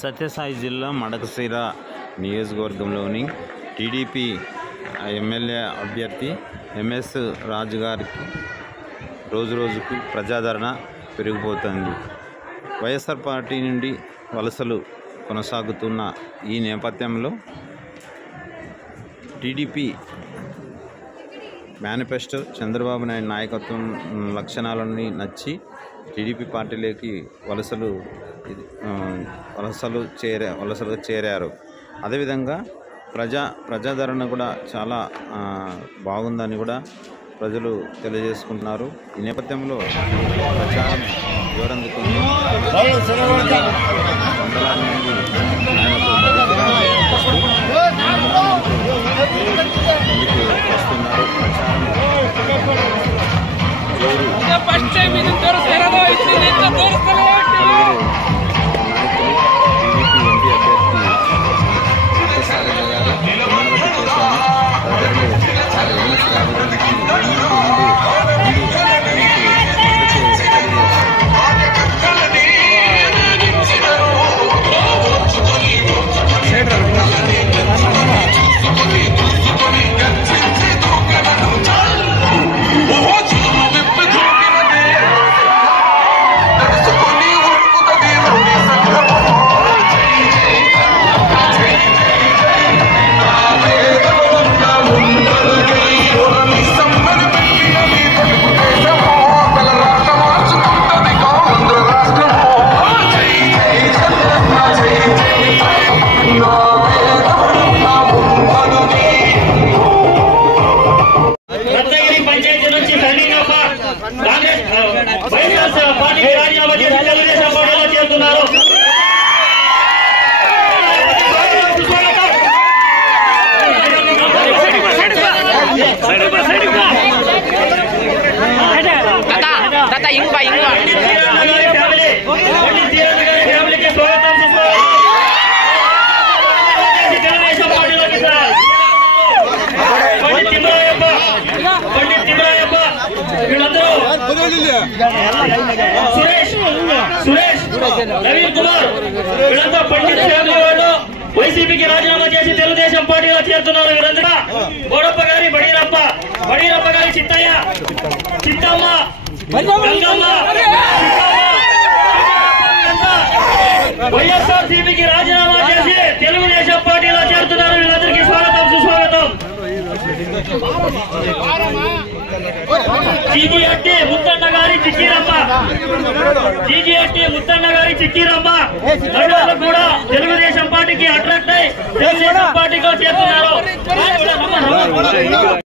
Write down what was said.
సత్యసాయి జిల్లా మడకశిర నియోజకవర్గంలోని TDP MLA అభ్యర్థి ఎంఎస్ రాజు గారికి రోజురోజుకు ప్రజాదరణ పెరిగిపోతుంది. వైఎస్ఆర్ పార్టీ నుండి వలసలు కొనసాగుతున్న ఈ నేపథ్యంలో టీడీపీ మేనిఫెస్టో చంద్రబాబు నాయుడు నాయకత్వం లక్షణాలని నచ్చి టీడీపీ పార్టీలోకి వలసలు చేరారు. అదేవిధంగా ప్రజాదరణ కూడా చాలా బాగుందని కూడా ప్రజలు తెలియజేసుకుంటున్నారు. ఈ నేపథ్యంలో ప్రచారం జోరందుకుంది. వందలాది మంది ఆయనకు ముందుకు వస్తున్నారు. ప్రచారం టీడీపీ ఎంపీ అభ్యర్థి పార్థసారథి గారు పునరావృతం చేశాను. తదితరులు ఎంఎస్ రాజు గారికి వైసీపీకి రాజీనామా చేసి తెలుగుదేశం పార్టీలో చేరుతున్నారు. వీరంతా గోడప్ప గారి బడీరప్ప గారి చిత్తయ్య, చిత్తమ్మ, గంగమ్మ, వైఎస్ఆర్సీపీకి రాజీనామా చేసి తెలుగుదేశం పార్టీలో చేరుతున్నారు. వీళ్ళందరికీ స్వాగతం, సుస్వాగతం. జీజీఎట్టి ముత్తన్న గారి చిక్కీరమ్మ కూడా తెలుగుదేశం పార్టీకి అట్రాక్ట్ అయి తెలుగుదేశం పార్టీలో చేరుతున్నారు.